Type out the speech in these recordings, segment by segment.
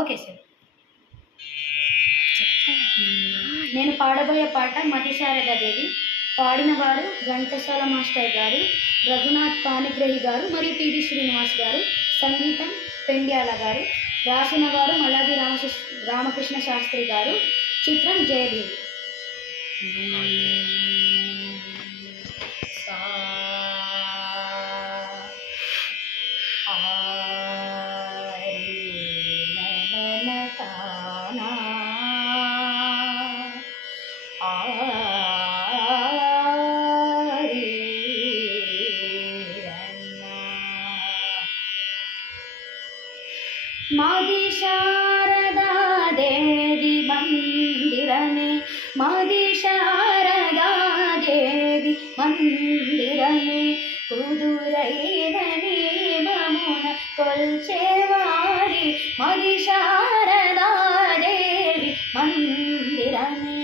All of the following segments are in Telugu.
Okay sir. నేను పాడబోయే పాట మతి శారదాదేవి. పాడిన వారు ఘంటసాల మాస్టర్ గారు, రఘునాథ్ పాణిగ్రహి గారు మరియు పివి శ్రీనివాస్ గారు. సంగీతం పెండ్యాల గారు. రాసిన వారు మల్లాది రామకృష్ణ శాస్త్రి గారు. చిత్రం జయదేవి. मादी शारदा देवी मंदिरमे, मादी शारदा देवी मंदिरमे, कुदुरैननी ममुन कोल्चेवारी, मादी शारदा देवी मंदिरमे.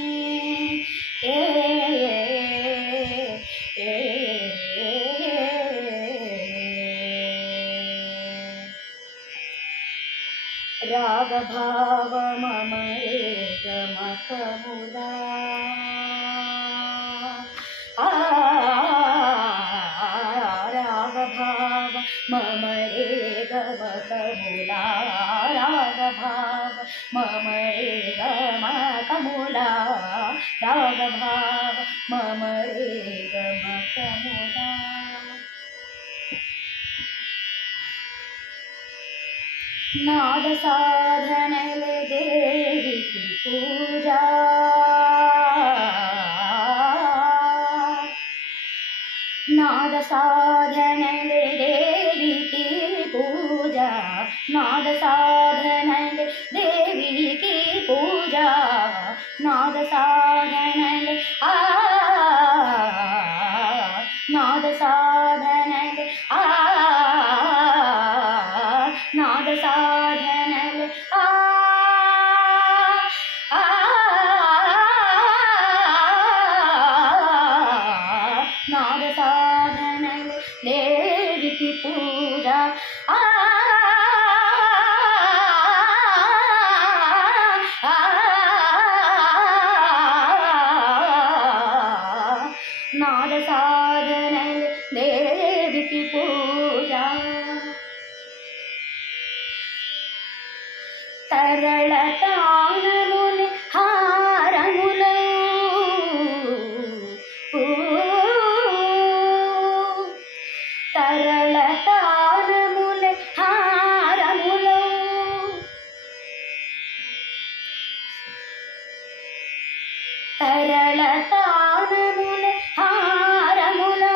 रागभाव मम गमकमुला, रागभाव मम गमकमुला, रागभाव मम गमकमुला, रागभाव मम गमकमुला. नाद साधनले देवी की पूजा, नाद साधनले देवी की पूजा, नाद साधनले देवी की पूजा, नाद साधनले नाद साधनले नाद साधनले नाद साधनले देवी की पूजा, नाद साधनले देवी की पूजा. तरल तानमुले हारमुलो, तरल तानमुले हारमुलो, तरल तानमुले हारमुलो.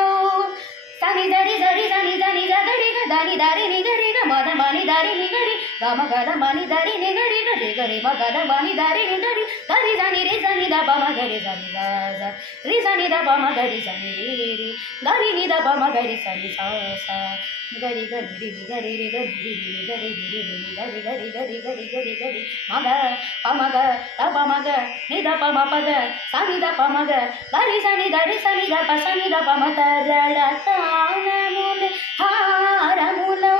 सनि दरि दरि सनि దని దరి దని దరి ని గరి గ మద మని దరి ని గరి గమ గద మని దరి ని గరి గ రి గరి మ గద మని దరి ని గరి దరి దని రి సని ద ప మ గరి సని ద స రి సని ద ప మ గరి సని రి రి దరి ని ద ప మ గరి సని స స గరి గరి రి ని గరి రి గరి రి ని గరి రి రి ని గరి గరి గరి గరి గరి గరి మ గ ప మ గ త ప మ గ ని ద ప మ ప గ సని ద ప మ గ దరి సని ద ప సని ద ప మ తరళ తానములే हारमुलो,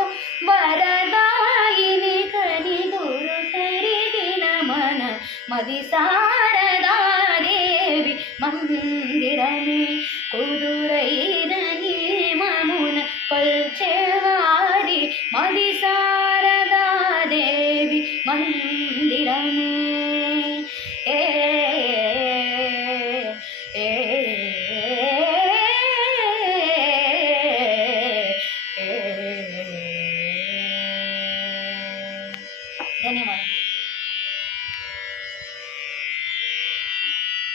वरदायिनी कनि गुरु तेरिदिन मन, मदि शारदा देवी मंदिरमे, कुदुरैननी ममुन कोल्चेवारी, मदि शारदा देवी मंदिरमे. धन्यवाद.